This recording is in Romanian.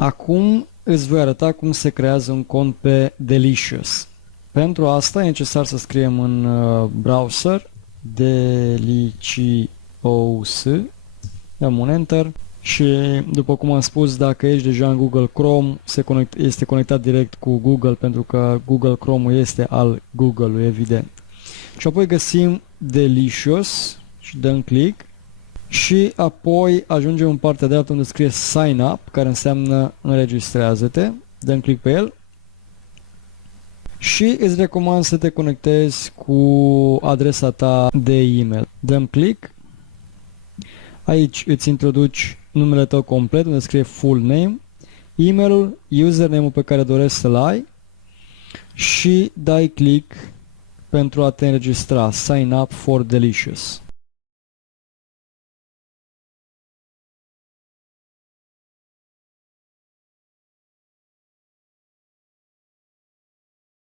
Acum îți voi arăta cum se creează un cont pe Delicious. Pentru asta e necesar să scriem în browser Delicious, dăm un Enter și după cum am spus, dacă ești deja în Google Chrome, este conectat direct cu Google pentru că Google Chrome este al Google-ului, evident. Și apoi găsim Delicious și dăm click și apoi ajungem în partea dreaptă unde scrie Sign Up, care înseamnă înregistrează-te, dăm click pe el și îți recomand să te conectezi cu adresa ta de e-mail. Dăm click, aici îți introduci numele tău complet unde scrie full name, e-mailul, username-ul pe care dorești să-l ai și dai click pentru a te înregistra, Sign Up for Delicious.